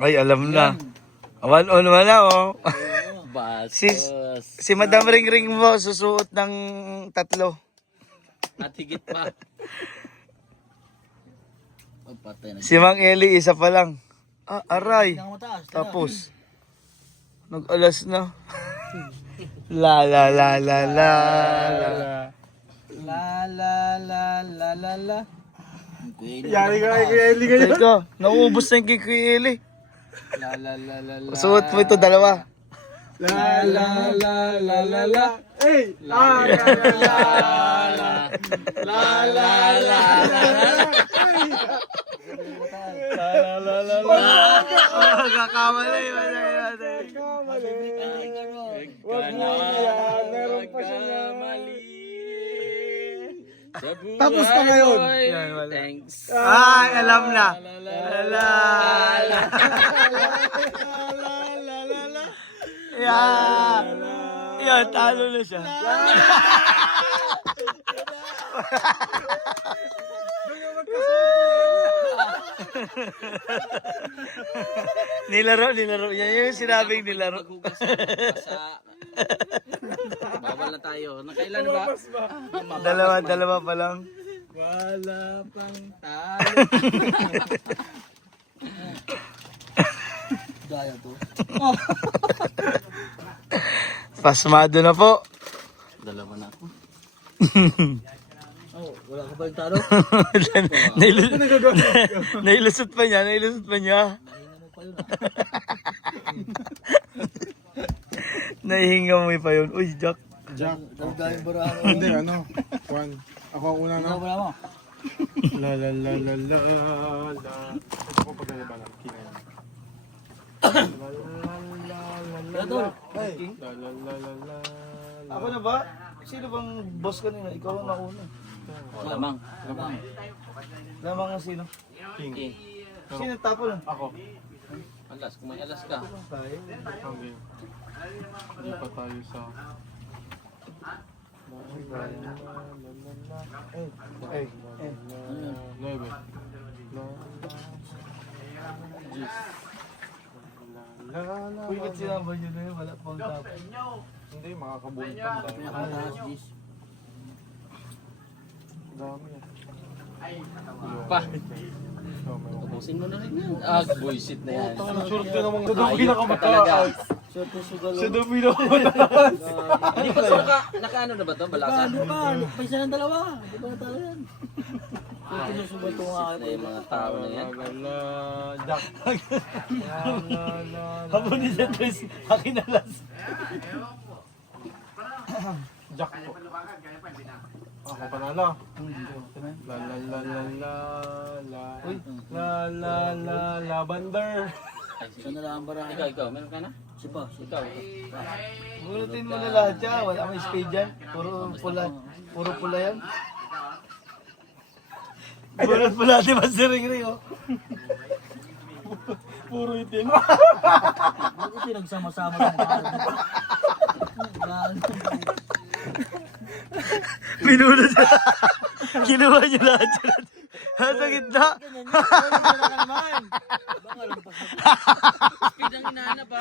Ay, alam na. 1 on 1 na, oh. Si Madam Ring Ring mo, susuot ng 3. At higit pa. Si Mang Eli, 1 pa lang. Ah, aray. Tapos, nag-alas na. La la la la la la. La la la la la la. Yari ka kay Kuya Eli ngayon. Ito, nauubos na yung kay Kuya Eli. La la la la la. Suot mo ito, 2. La la la la la la. Hey! La la la la. La la la la. Kakamali. Wag mo yan. Meron pa siya mali. Tapos na ngayon. Thanks. Ay, alam na. Yan, talo na siya. Nilaro. Yan yung sinabing nilaro. Bawal na tayo. Nakailan ba? Dalawa pa lang. Wala pang talo. Daya to. Pasmado na po. Dalawa na ako. Oh, wala ka pa yung talo? Nailusot pa niya. Nahihinga mo pa yun. Uy, Jack. Jack. Dahil barahan mo. Hindi, ano? Juan. Ako ang una na. Wala mo. La la la la la la. Ito ko paglalaba lang. Kina yan. La la la la la. Hey. La la la la la. Ako na ba? Sino bang boss kanina? Ikaw ang nauna. Lamang. Lamang ang sino? King. Sino tapon? Ako. Alas, kung may alas ka. Tayo. Okay. Hindi pa tayo sa... Eh. 9. Uy, ba't sinabay nyo na yun? Wala pang tapon. Hindi, makakabuntang tayo. Pinakamataas, Jis. Dami yan. Pa. So, meron. Tapusin mo na rin yan. Buisit na yan. Sure ka namang ito daw Ayop ka pinakamataas. Short na sugal. Siya daw pinakamataas. Hindi pa suka. Nakaano na ba ito? Balasa? Ano ba? Paisa ng dalawa. Di ba natalo yan? Short na sugal ko nga. Na yung mga tao na yan. La Jack. Habang ni Sir Chris, akinalas. Jack po. Ako panalo. La la la la la la. La la la lavender. Saan na lang ang barahan? Ikaw, meron ka na? Sipa. Ikaw. Bunutin mo na lahat yan. Wala may spade dyan. Puro pula yan. Bunot mo natin ba si Ring Ring, oh? Puro itim. Bakit pinagsama-sama ng barahan? Pinunod niya. Kinuha niya lahat dyan. Sa gitna. Speed ang hinahanap ha.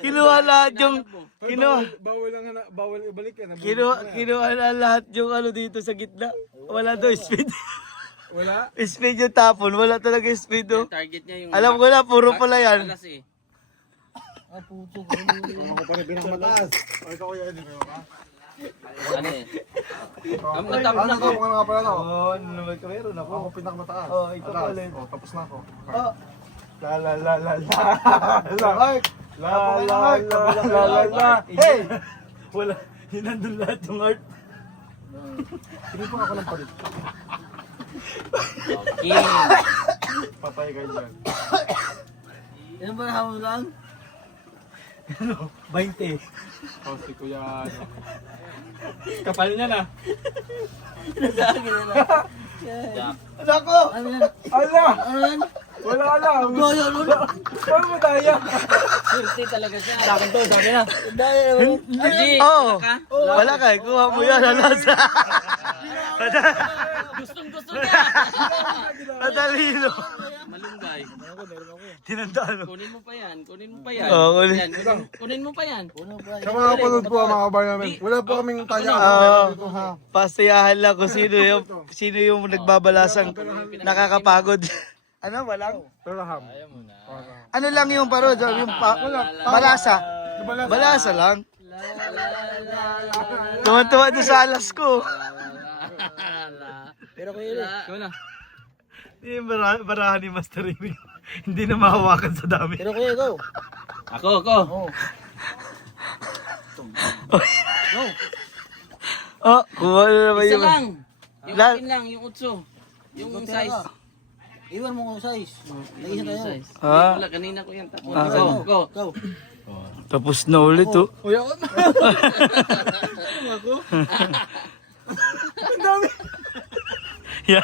Kinuha lahat yung... Bawal ibalik yan. Kinuha na lahat yung ano dito sa gitna. Wala daw speed. Wala? Speed yung tapon. Wala talaga speed, oh. Target niya yung... Alam ko na, puro pala yan. Alas eh. Ah, puto. Ako pa rin pinakamataas. O ikaw kuya, hindi kayo ka? Ano eh? Natapos na ako. Ano nga pala ako? Oo, naman ka meron ako. Ako pinakamataas. Oh, ikaw Alas. ulit. Oh, tapos na ako. Oh, La la la la la. La la la la. hey! Wala. Hinandun lahat yung art. Hindi pa ako ng palit. King. Patay kayo dyan. Yan ba nahamon lang? 20. Oh, si kuya ano. Kapal niya na. Nasabi na lang. Jack. Nako! Ano yan? Ala! Ano yan? Wala na! Daya nun. Paano mo tayo? Swerte talaga siya. Akin to, sabi na. Daya nun. Hindi. Oo. Wala ka? Wala ka, kuha mo yan. Alas. Gustong gusto niya. Madalino. Mali Aray. Meron ako. Tinandaan mo. Kunin mo pa yan. Kunin mo pa yan. Oo, kunin. Yan, kunin mo pa yan. Puno pa. Sa mga kapanood po mga kabayan namin, wala po kaming taya. Oo. Pasayahan lang kung sino yung nagbabalasang nakakapagod. Ano, walang? Turaham. Ano lang yung parod, yung balasa. Balasa lang. Tuwan-tuwa doon sa alas ko. Pero kuya Eli. Ikaw na. Yung barahan ni Master Remy. Hindi na mahawakan sa dami. Pero kuya ikaw. Ako. Oo. Oh, kuha na naman Isa yung... lang. Yung La- akin lang, yung utso. Yung size. Iwan mo kung size. Nag-isa Yung tayo. size. Ah. Wala, kanina ko yan tapos. Ah, Go. Ikaw. Tapos na ulit, oh. Kuya ako na. Ako. Yeah.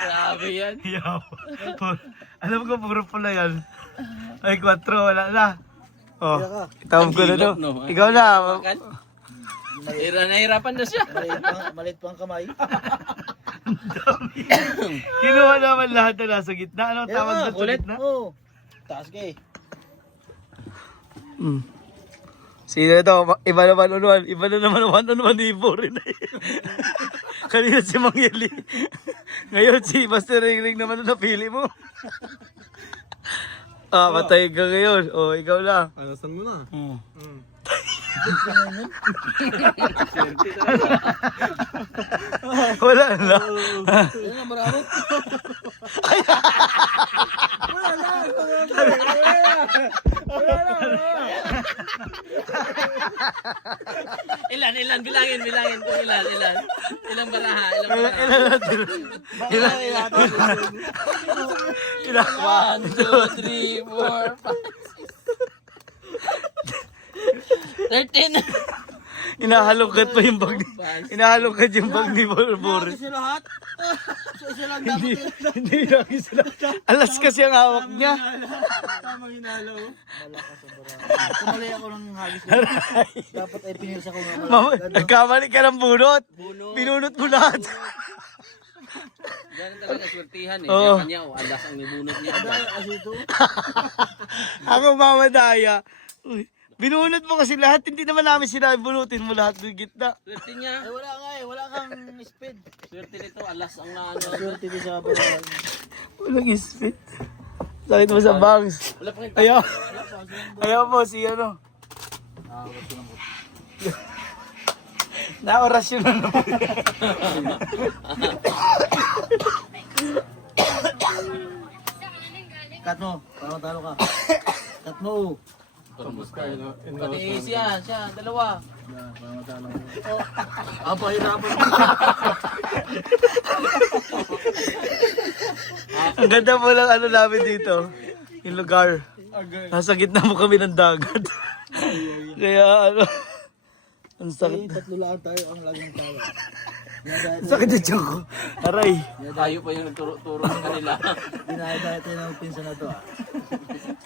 Grabe yan. Yaw. Alam ko, puro pula yan. Ay, 4, wala na. Oh, itawag ko na to. No? Ikaw na. Kan? Nahirapan na siya. Malit pang kamay. Kinuha naman lahat na nasa gitna. Anong tawag doon sa gitna? Oo. Taas ka eh. Mm. Sino ito? Iba naman unuan. Iba na naman unuan ni Ibo rin. Kanina si Mang Eli. Ngayon si Master Ring naman na napili mo. Ah, patay ka ngayon. O, ikaw na. Alasan mo na. Wala na. Yan na, marami. Ilan, bilangin kung ilan. Ilang baraha. Ilan? 1, 2, 3, 4, 5, 13. Inahalongkat pa yung bag ni... Inahalongkat yung bag ni Boris. Kasi lahat. Isa lang dapat. Hindi lang sila. Alas kasi ang hawak niya. Tamang hinalo. Malakas ang barang. Kumali ako ng hagis. Dapat ay pinirsa ko nga. Mama, nagkamali ka ng bunot. Pinunot mo lahat. Ganun talaga swertihan eh. Oo. Kaya kanya, alas ang nibunot niya. Kasi ito. Ako mamadaya. Uy, binunot mo kasi lahat. Hindi naman namin sinabi bunutin mo lahat ng gitna. Swerte niya. Ay wala nga eh. Wala kang speed. Swerte nito, alas ang naano. Swerte din sa barang. Walang spit. Sakit mo sa bangs. Wala pa rin. Ayaw. Ayaw mo si ano. Na-orasyon na naman. Cut mo. Para matalo ka. Cut mo. Pati siya, dalawa. Para matalo ka. Ah, pahirapan. Ang ganda mo lang ano namin dito. Yung lugar. Nasa gitna mo kami ng dagat. Kaya ano. Ang sakit. Tatlo lang tayo ang laging tayo. Ang sakit yung tiyan ko. Aray. Tayo pa yung nagturo sa kanila. Dinaya-daya tayo ng pinsan na to ah.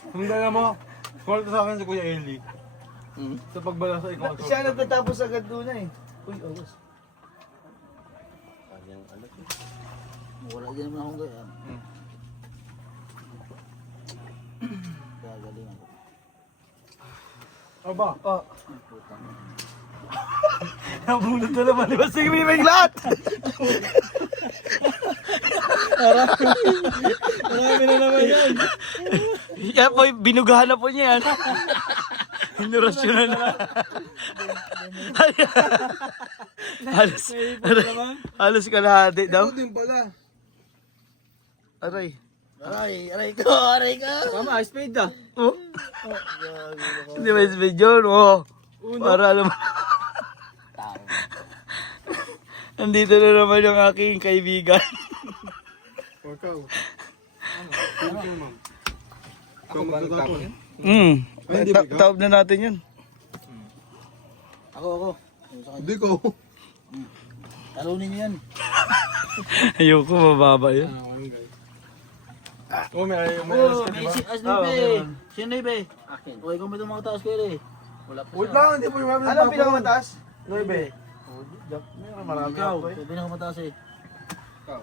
Kung dala mo, call ko sa akin si Kuya Eli. Hmm? Sa pagbalasa, ikaw ang Siya nagtatapos agad doon eh. Uy, awas. Wala din naman akong gaya. Kaya galing ako. Aba, Oh. Nabunod na naman. Di ba sige may lahat? Marami na naman yan. Kaya po, binugahan na po niya yan. Inurasyonan na. Halos kalahati daw. din pala. Aray. Aray ko. Tama, speed ah. Oh. Hindi ba yung video? Oh. Para alam mo. Nandito na naman yung aking kaibigan. Ikaw. Ano? Ikaw, ma'am. Ikaw magtatapon. Taob na natin yun. Ako. Hindi ko. Talunin niyo yan. Ayoko, mababa yun. Oh, may Oh, di may ba? Nibe. Sino Nibe? Akin. Okay, kung may mga taas ko yun eh. Wala pa Wait siya. lang, hindi po yung Ano ang pinakamataas? 9. Jack, marami Ikaw, ako eh. ikaw pinakamataas eh. Ikaw.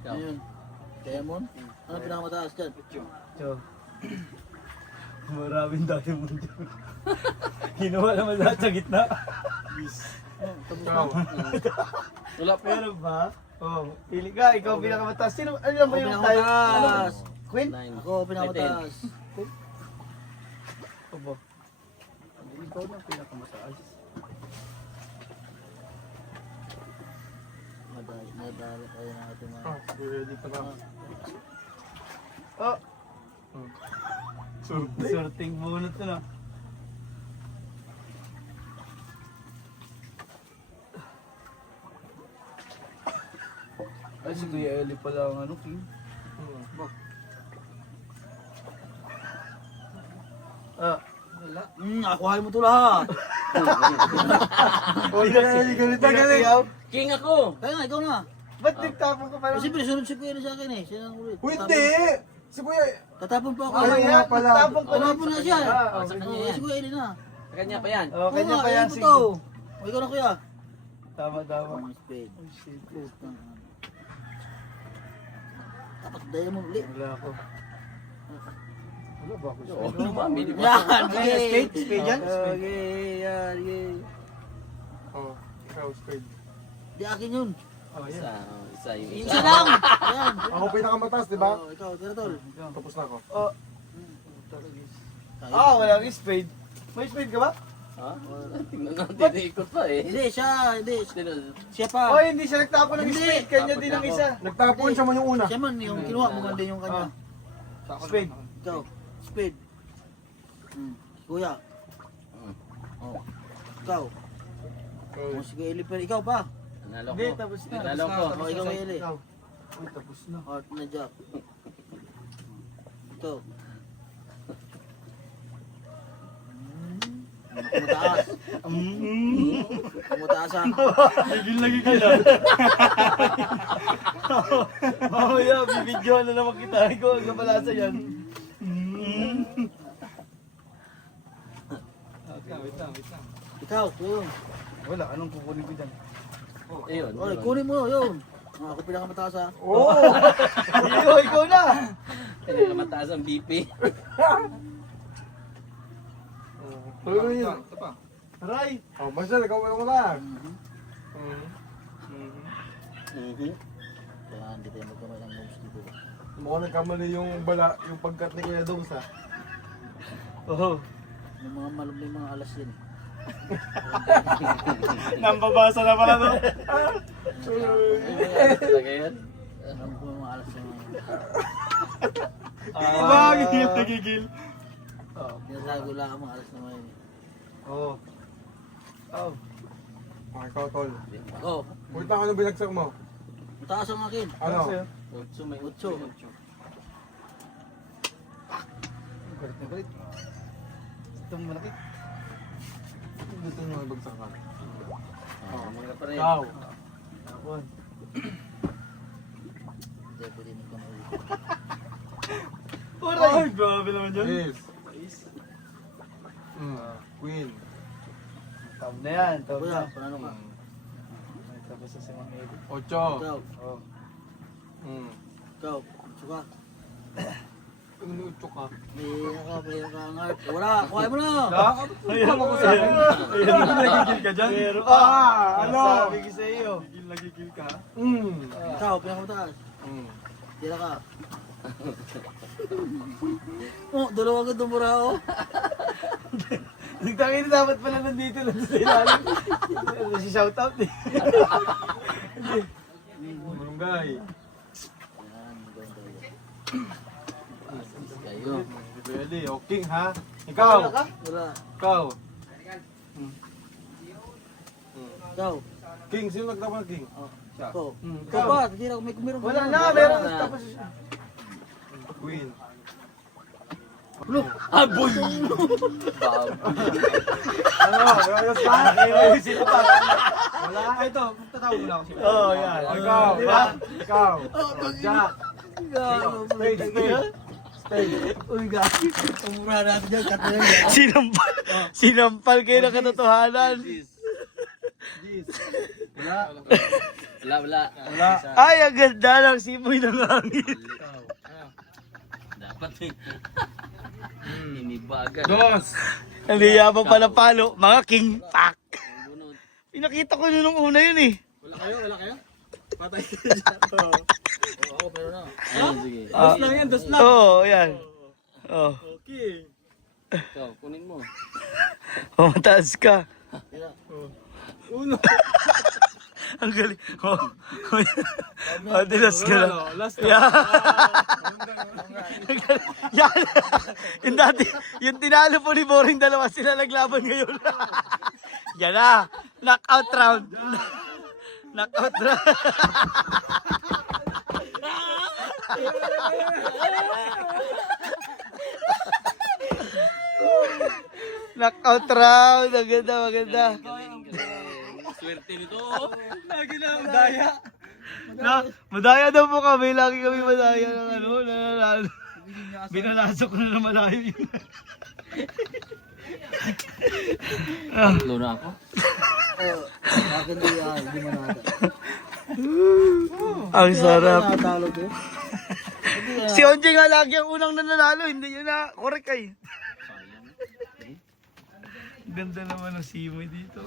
Ikaw. Ayun. Diamond? Ano pinakamataas dyan? Tiyo. Maraming dati mo dyan. Ginawa naman lahat sa gitna. Tapos Ikaw. Wala pa. Meron ba? Oh, pili ka, ikaw pinakamataas. Sino, ano lang Ako ba yung tayo? pinakamataas. Queen? Nine. Ako pinakamataas. Ako ba? Ikaw na pinakamataas. Nadala kayo ng ating mga... Ah, ready pa na. Oh, Surte. sorting bunot na. Ay, si Kuya Eli pala ang ano, King. Ah, Akuhain mo ito lahat. oh, galit na galit. King ako! Kaya nga, ikaw na. Ba't nagtapon ka pala? Kasi sunod si Kuya sa akin eh. Siya ang ulit. Hindi! Si Kuya, Tatapon pa ako. Ayaw Ay, nga yan, pala. nagtapon ka Tatapon na siya. Ah, sa okay. kanya Oo, yan. si Kuya Eli na. Sa kanya pa yan. Oh, kanya Oo pa nga, yan, ayun sige. to. O, ikaw na Kuya. Tama, tama. Ang spade. Oh, shit. Dapat diamond ulit. Wala ako. Wala ba ako? Oo, lumamili pa. Yan! Ay, spade? Spade yan? Okay, yan, okay. oh, ikaw, spade. Di akin yun. Oh, Isa, yan. isa yung Isa lang! Yan. Ako pinakamataas, di ba? Oo, ikaw, tira tol. Tapos na ako. Oh. Tayo. Ah, walang spade. May spade ka ba? Ha? Tingnan natin, ikot pa eh. Hindi, siya, hindi. Tingnan. Siya pa. Oh, hindi siya nagtapon ng Hindi. spade. Kanya Tapon din ang ako. isa. Nagtapon siya mo yung una. Siya man, yung kinuha mo man din yung kanya. Spade. Ikaw, spade. Kuya. Oh. Ikaw. Oh, sige, Eli, pero ikaw pa. Nanalo Hindi, ko. tapos na. Nanalo ko. Oh, ikaw, Eli. Uy, tapos na. Heart na jack. Ikaw. Kumataas. Kumataas ha. Gigil na gigil ah. Mamaya, bibidyoan na naman kita. Ikaw ang kapalasa yan. Wait lang. Ikaw, yun. Wala, anong kukunin ko dyan? Ayun. Oy, kunin mo, yun. Ah, ako pinakamataas ha. Oo! Ikaw na! Kaya na mataas ang BP. Tuloy yun. Aray! Oh, Marcel, ikaw mo lang. Kaya hindi tayo magkamay ng moves dito. Mukhang nagkamali yung bala, yung pagkat ni Kuya Doms ha. Oh. Yung mga maluming mga alas yun. Nambabasa na pala to. Talaga yan. Alam ko yung mga alas yun. Nagigil. Pinatago lang ang mga alas naman yun. Oh. Oh. Ah, ikaw, tol. Ako, Punta ano binagsak mo? mataas ang akin. Ano? Utso, may Utso. Galit na galit. Itong malaki. Dito mo ibagsak ka. Mga pa rin. Ikaw. Tapon. Hindi pwede magkamay. Aray! Grabe naman yun. Yes. Queen. Tam na yan. Tam Kuya, na. panalo ka. Tapos sa simang Eli. Ocho. Ikaw, Oh. ikaw, suka. Inuucho ka. May nakakangat. Wala, kuhay mo na. Ayan ako sa akin. Ayan na nagigil ka dyan. Pero, ano? Sabi ko sa iyo. Nagigil ka. Ikaw, pinakamataas. Tira ka. Oh, dalawa agad ng burao. Nagtangin na dapat pala nandito lang sa ilalim. Si shoutout eh. Barangay. Yan, ganda yun. Kayo. Pwede. O, King ha? Ikaw. Wala. Ikaw. Ikaw. King. Sino nagtapon ng King? Ikaw. Ikaw ba? Tira ko, meron Wala pa. na, meron. na. Tapos, Queen. Look. Aboy! ano, ayos pa? Ayos sila pa. Wala. Ito, tatawag mo lang. Oh, yan. Ikaw. Diba? Ikaw. Jack. Ikaw. Spade. Spade. Uy, gagi. Pamura natin dyan. Cut na yan. Sinampal. Sinampal kayo ng katotohanan. Wala. Wala. Ay, ang ganda ng simoy ng hangin. Dapat eh. Inibagan. Dos. Ang yabang pala palo. Mga king pack. Bunot. Pinakita ko nung una yun eh. Wala kayo? Patay ka dyan. Oo, pero na. Ayun, sige. Ah, lang yan, dos lang. Oo, yan. Oh, Okay. Ikaw, kunin mo. mataas ka. Uno. Ang galing. Oh, oh, dilas ka lang. Last Yeah. Yan. Yung dati, yung tinalo po ni Boring dalawa sila naglaban ngayon. Yan na. Knockout round. Knockout round. Knockout round. Maganda, maganda. Galing. Swerte nito. Lagi na ang daya. Madaya daw po kami. Lagi kami madaya ng ano. Nananalo. Binalasok ko na ng malayo yun. Tatlo na ako. Akin na yan. Hindi manada. Ang sarap. Natalo ko. Si Onje nga lagi ang unang nananalo. Hindi yun na. Correct ay. Ganda naman ng simoy dito.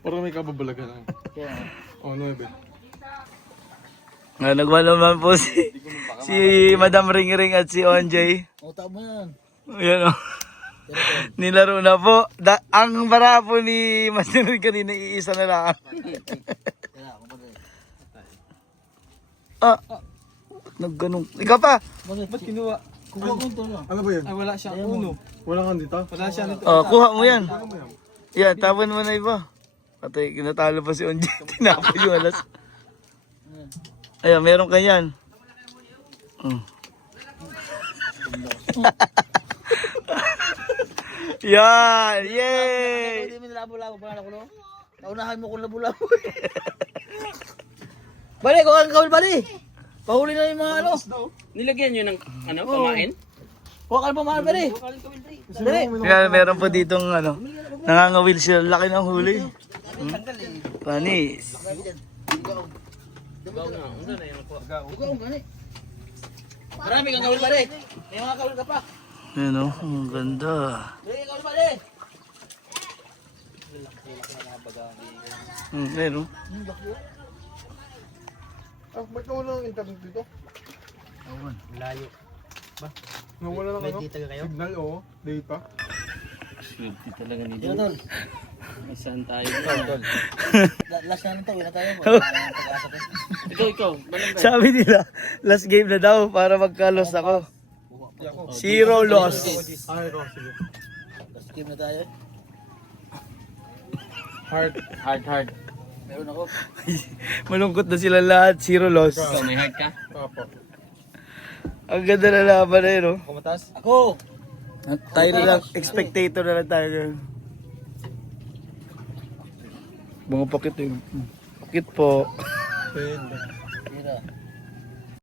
Parang may kababalaga lang. Oh, 9. Nagwalo naman po si Madam Ring Ring at si Onje. O, tama yan. Ayan o. Nilaro na po. Ang bara po ni Master Ring kanina iisa na lang. Kaya, kumpare. Nagganong. Ikaw pa. Bakit? Ba't kinuha? Kuha ko ito lang. Ano ba yan? Ay, wala siya. Uno. Wala kang dito? Wala siya nito. Oh, kuha mo yan. Ano ba yan? Yan, tapan mo na iba. Patay, kinatalo pa si Onje. Tinapos yung alas. Ayan, meron ka yan. Yan! Yay! Hindi mo nilabo-labo pa na ko, no? Naunahan mo kung labo-labo. Bali, kuha kang kawil, bali. Pahuli na yung mga ano. Nilagyan nyo ng ano, pamain? Kuha ka ng pamahan, bali. Dali. Kaya meron po ditong ano, nangangawil sila. Laki ng huli. Panis. Ikaw nga, una na yung Ikaw ang gani. Marami kang kawil, bali. May mga kawil ka pa. Ayan o, ang ganda. Bali, kawil, bali. Ayan o. Ah, ba't nawala ng internet dito? Layo. Nawala ng ano? Dito ka kayo? Signal, oo. Data. swerte talaga ni Dito, Dito. tol. May saan tayo dito. Last na lang to, na tayo. Ikaw. Balang ba? Sabi nila, last game na daw para magka-loss ako. Zero loss. Ay, ito, sige. Last game na tayo. Heart. Hard. Meron ako. Malungkot na sila lahat, zero loss. Ikaw, may hard ka? Apo. Ang ganda na laban na yun, oh. Ako mataas? Ako! Tayo na lang, spectator na lang tayo ngayon. Mga pakit eh. Pakit po. Pwede. Tira.